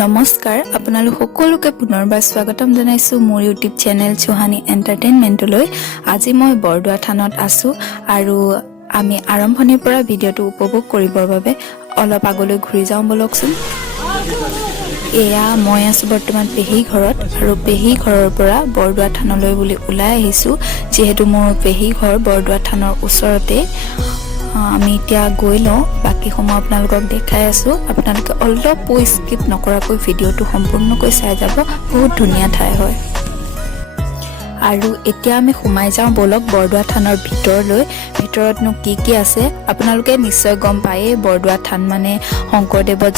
নমস্কাৰ আপোনালোক সকলোকে পুনৰবাৰ স্বাগতম জনাইছো মোৰ ইউটিউব চেনেল চৌহানী এন্টাৰটেইনমেন্টলৈ। আজি মই বৰদোৱা থানত আছো আৰু আমি আৰম্ভণিৰ পৰা ভিডিঅ'টো উপভোগ কৰিবৰ বাবে অলপ আগলৈ ঘূৰি যাওঁ বলকচোন। এয়া মই আছো বৰ্তমান পেহী ঘৰত আৰু পেহী ঘৰৰ পৰা বৰদোৱা থানলৈ বুলি ওলাই আহিছো, যিহেতু মোৰ পেহী ঘৰ বৰদোৱা থানৰ ওচৰতে। আমি এতিয়া গৈ লওঁ, বাকী সময় আপোনালোকক দেখাই আছো। আপোনালোকে অলপ স্কিপ নকৰাকৈ ভিডিঅ'টো সম্পূৰ্ণকৈ চাই যাব, বহুত ধুনীয়া ঠাই হয়। আৰু এতিয়া আমি সোমাই যাওঁ বলক বৰদোৱা থানৰ ভিতৰলৈ। ভিতৰতনো কি আছে আপোনালোকে নিশ্চয় গম পায়েই। বৰদোৱা থান মানে শংকৰদেৱৰ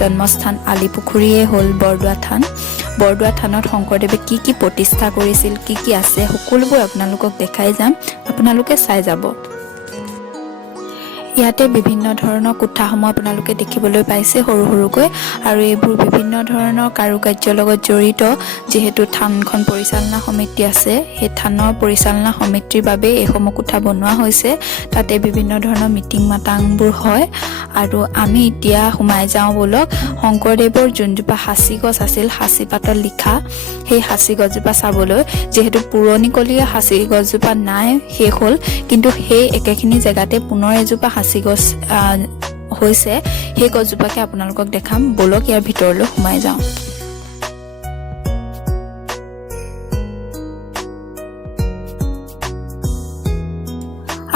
জন্মস্থান আলিপুখুৰীয়ে হ'ল বৰদোৱা থান। বৰদোৱা থানত শংকৰদেৱে কি প্ৰতিষ্ঠা কৰিছিল, কি আছে সকলোবোৰ আপোনালোকক দেখাই যাম, আপোনালোকে চাই যাব। ইয়াতে বিভিন্ন ধৰণৰ কোঠাসমূহ আপোনালোকে দেখিবলৈ পাইছে সৰু সৰুকৈ, আৰু এইবোৰ বিভিন্ন ধৰণৰ কাৰুকাৰ্যৰ লগত জড়িত। যিহেতু থানখন পৰিচালনা সমিতি আছে, সেই থানৰ পৰিচালনা সমিতিৰ বাবে এইসমূহ কোঠা বনোৱা হৈছে। তাতে বিভিন্ন ধৰণৰ মিটিং মাটাংবোৰ হয়। আৰু আমি এতিয়া সোমাই যাওঁ বলক শংকৰদেৱৰ যোনজোপা সাঁচি গছ আছিল, সাঁচি পাতত লিখা সেই সাঁচি গছজোপা চাবলৈ। যিহেতু পুৰণিকলীয়া সাঁচি গছজোপা নাই, শেষ হ'ল, কিন্তু সেই একেখিনি জেগাতে পুনৰ এজোপা সাঁচি গছ হৈছে। সেই গছজোপাকে আপোনালোকক দেখাম বলক, ইয়াৰ ভিতৰলৈ সোমাই যাওঁ।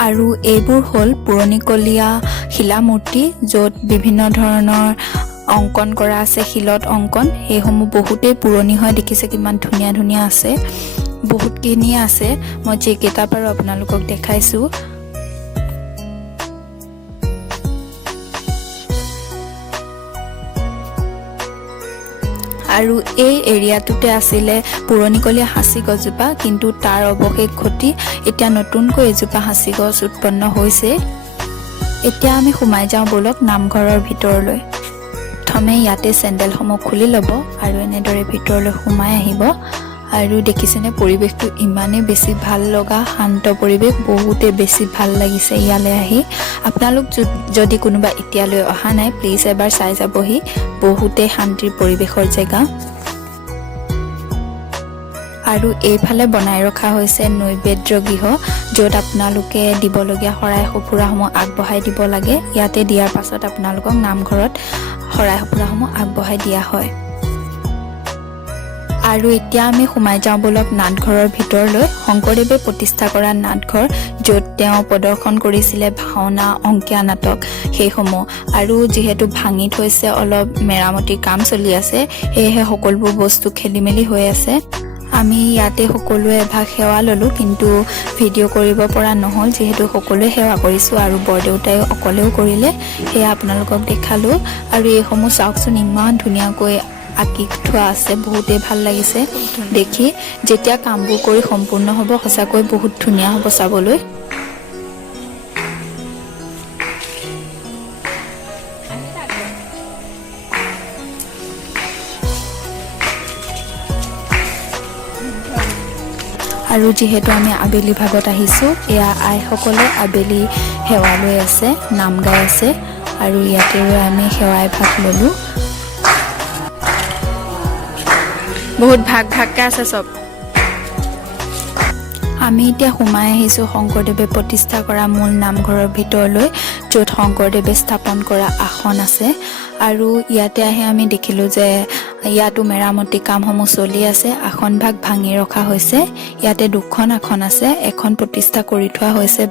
আৰু এইবোৰ হ'ল পুৰণিকলীয়া শিলামূৰ্তি, য'ত বিভিন্ন ধৰণৰ অংকন কৰা আছে, শিলত অংকন। সেইসমূহ বহুতেই পুৰণি হয়, দেখিছে কিমান ধুনীয়া ধুনীয়া আছে, বহুতখিনিয়ে আছে। মই যিকেইটা পাৰো আপোনালোকক দেখাইছো। আৰু এই এৰিয়াটোতে আছিলে পুৰণিকলীয়া সাঁচি গছজোপা, কিন্তু তাৰ অৱশেষ ঘটি এতিয়া নতুনকৈ এজোপা সাঁচি গছ উৎপন্ন হৈছে। এতিয়া আমি সোমাই যাওঁ বলক নামঘৰৰ ভিতৰলৈ। প্ৰথমে ইয়াতে চেণ্ডেলসমূহ খুলি ল'ব আৰু এনেদৰে ভিতৰলৈ সোমাই আহিব। আৰু দেখিছেনে পৰিৱেশটো ইমানেই বেছি ভাল লগা, শান্ত পৰিৱেশ, বহুতে বেছি ভাল লাগিছে ইয়ালৈ আহি। আপোনালোক যদি কোনোবা এতিয়ালৈ অহা নাই, প্লিজ এবাৰ চাই যাবহি, বহুতে শান্তিৰ পৰিৱেশৰ জেগা। আৰু এইফালে বনাই ৰখা হৈছে নৈবেদ্য গৃহ, য'ত আপোনালোকে দিবলগীয়া শৰাই সঁফুৰাসমূহ আগবঢ়াই দিব লাগে। ইয়াতে দিয়াৰ পাছত আপোনালোকক নামঘৰত শৰাই সঁফুৰাসমূহ আগবঢ়াই দিয়া হয়। আৰু এতিয়া আমি সোমাই যাওঁ বলক নাটঘৰৰ ভিতৰলৈ। শংকৰদেৱে প্ৰতিষ্ঠা কৰা নাটঘৰ, য'ত তেওঁ প্ৰদৰ্শন কৰিছিলে ভাওনা, অংকীয়া নাটক সেইসমূহ। আৰু যিহেতু ভাঙি থৈছে, অলপ মেৰামতিৰ কাম চলি আছে, সেয়েহে সকলোবোৰ বস্তু খেলি মেলি হৈ আছে। আমি ইয়াতে সকলোৱে এভাগ সেৱা ল'লোঁ, কিন্তু ভিডিঅ' কৰিব পৰা নহ'ল, যিহেতু সকলোৱে সেৱা কৰিছোঁ আৰু বৰদেউতায়ো অকলেও কৰিলে, সেয়া আপোনালোকক দেখালোঁ। আৰু এইসমূহ চাওকচোন ইমান ধুনীয়াকৈ আঁকি থোৱা আছে, বহুতেই ভাল লাগিছে দেখি। যেতিয়া কামবোৰ কৰি সম্পূৰ্ণ হ'ব, সঁচাকৈ বহুত ধুনীয়া হ'ব চাবলৈ। আৰু যিহেতু আমি আবেলি ভাগত আহিছোঁ, এয়া আইসকলে আবেলি সেৱা লৈ আছে, নাম গাই আছে, আৰু ইয়াতে আমি সেৱাই ভাগ ল'লোঁ। বহুত ভাগকৈ আছে চব। আমি এতিয়া সোমাই আহিছোঁ শংকৰদেৱে প্ৰতিষ্ঠা কৰা মূল নামঘৰৰ ভিতৰলৈ, য'ত শংকৰদেৱে স্থাপন কৰা আসন আছে। আৰু ইয়াতে আহি আমি দেখিলোঁ যে ইয়াতো মেৰামতি কামসমূহ চলি আছে। আসনভাগ ভাঙি ৰখা হৈছে। ইয়াতে দুখন আসন আছে, এখন প্ৰতিষ্ঠা কৰি থোৱা হৈছে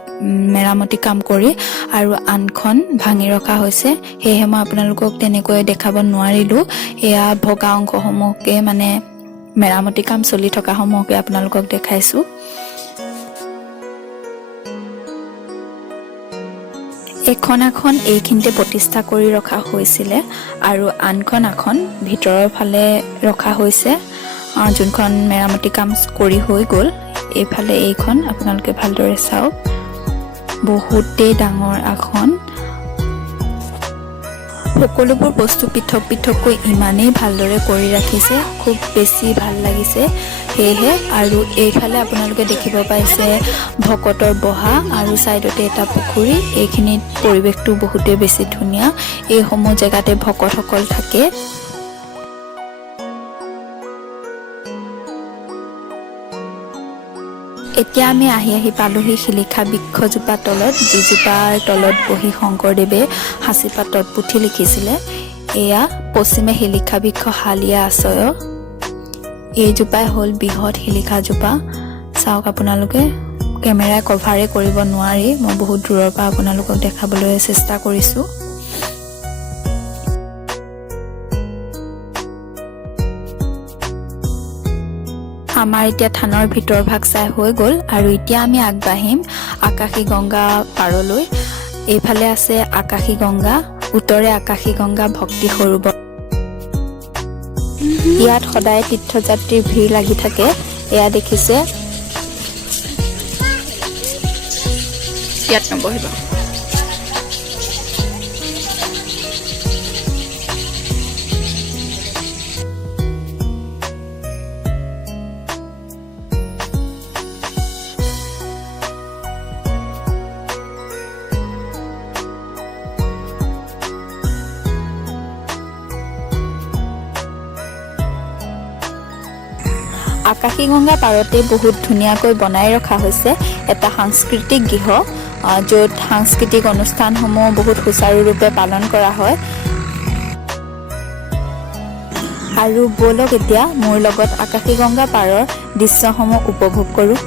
মেৰামতি কাম কৰি, আৰু আনখন ভাঙি ৰখা হৈছে। সেয়েহে মই আপোনালোকক তেনেকৈ দেখাব নোৱাৰিলোঁ। এয়া ভগা অংশসমূহকে, মানে মেৰামতি কাম চলি থকা সমূহকে আপোনালোকক দেখাইছোঁ। এখন আসন এইখিনিতে প্ৰতিষ্ঠা কৰি ৰখা হৈছিলে, আৰু আনখন আসন ভিতৰৰ ফালে ৰখা হৈছে, যোনখন মেৰামতি কাম কৰি হৈ গ'ল। এইফালে এইখন আপোনালোকে ভালদৰে চাওক, বহুতেই ডাঙৰ আসন। সকলোবোৰ বস্তু পৃথক পৃথককৈ ইমানেই ভালদৰে কৰি ৰাখিছে, খুব বেছি ভাল লাগিছে সেয়েহে। আৰু এইফালে আপোনালোকে দেখিব পাইছে ভকতৰ বহা, আৰু ছাইডতে এটা পুখুৰী। এইখিনিত পৰিৱেশটো বহুতেই বেছি ধুনীয়া। এইসমূহ জেগাতে ভকতসকল থাকে। এতিয়া আমি আহি পালোহি শিলিখা বৃক্ষজোপা তলত, যিজোপাৰ তলত বহি শংকৰদেৱে সাঁচিপাতত পুথি লিখিছিলে। এয়া পশ্চিমে শিলিখা বৃক্ষ হালিয়া আশ্ৰয়। এইজোপাই হ'ল বৃহৎ শিলিখাজোপা। চাওক আপোনালোকে, কেমেৰাই কভাৰে কৰিব নোৱাৰি, মই বহুত দূৰৰ পৰা আপোনালোকক দেখাবলৈ চেষ্টা কৰিছোঁ। আমাৰ এতিয়া থানৰ ভিতৰ ভাগ চাই হৈ গ'ল আৰু এতিয়া আমি আগবাঢ়িম আকাশী গংগা পাৰলৈ। এইফালে আছে আকাশী গংগা, উত্তৰে আকাশী গংগা ভক্তি সৰোবৰ। ইয়াত সদায় তীৰ্থযাত্ৰীৰ ভিৰ লাগি থাকে। এয়া দেখিছে, ইয়াত নবহিব। আকাশী গংগা পাৰতে বহুত ধুনীয়াকৈ বনাই ৰখা হৈছে এটা সাংস্কৃতিক গৃহ, য'ত সাংস্কৃতিক অনুষ্ঠানসমূহ বহুত সুচাৰুৰূপে পালন কৰা হয়। আৰু ব'লক এতিয়া মোৰ লগত আকাশী গংগা পাৰৰ দৃশ্যসমূহ উপভোগ কৰোঁ।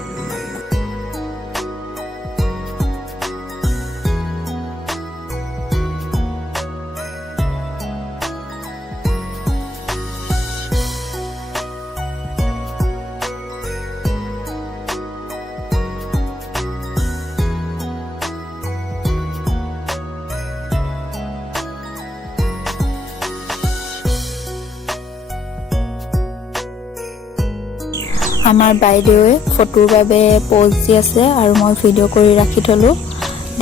আমাৰ বাইদেৱে ফটোৰ বাবে প'জ দি আছে আৰু মই ভিডিঅ' কৰি ৰাখি থলোঁ।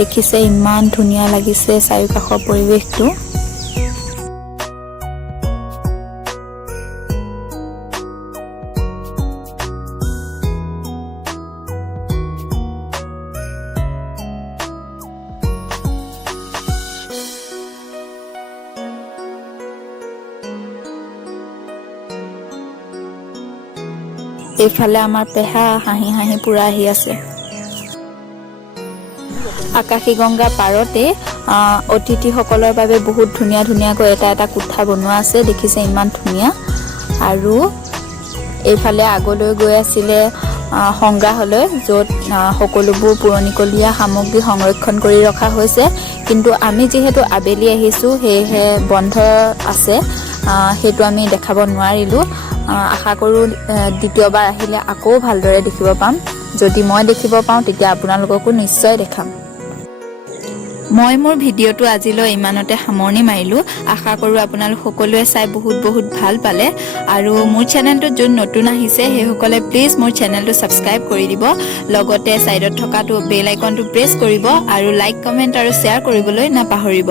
দেখিছে ইমান ধুনীয়া লাগিছে চাৰিওকাষৰ পৰিৱেশটো। এইফালে আমাৰ পেহা হাঁহি হাঁহি পুৰা আহি আছে। আকাশী গংগা পাৰতে অতিথিসকলৰ বাবে বহুত ধুনীয়া ধুনীয়াকৈ এটা কোঠা বনোৱা আছে। দেখিছে ইমান ধুনীয়া। আৰু এইফালে আগলৈ গৈ আছিলে সংগ্ৰহালয়, য'ত সকলোবোৰ পুৰণিকলীয়া সামগ্ৰী সংৰক্ষণ কৰি ৰখা হৈছে। কিন্তু আমি যিহেতু আবেলি আহিছোঁ, সেয়েহে বন্ধ আছে, সেইটো আমি দেখাব নোৱাৰিলোঁ। আশা কৰোঁ দ্বিতীয়বাৰ আহিলে আকৌ ভালদৰে দেখিব পাম। যদি মই দেখিব পাওঁ তেতিয়া আপোনালোককো নিশ্চয় দেখাম। মই মোৰ ভিডিঅ'টো আজিলৈ ইমানতে সামৰণি মাৰিলোঁ। আশা কৰোঁ আপোনালোক সকলোৱে চাই বহুত ভাল পালে। আৰু মোৰ চেনেলটোত যোন নতুন আহিছে সেইসকলে প্লিজ মোৰ চেনেলটো ছাবস্ক্ৰাইব কৰি দিব। লগতে ছাইডত থকাটো বেল আইকনটো প্ৰেছ কৰিব আৰু লাইক, কমেণ্ট আৰু শ্বেয়াৰ কৰিবলৈ নাপাহৰিব।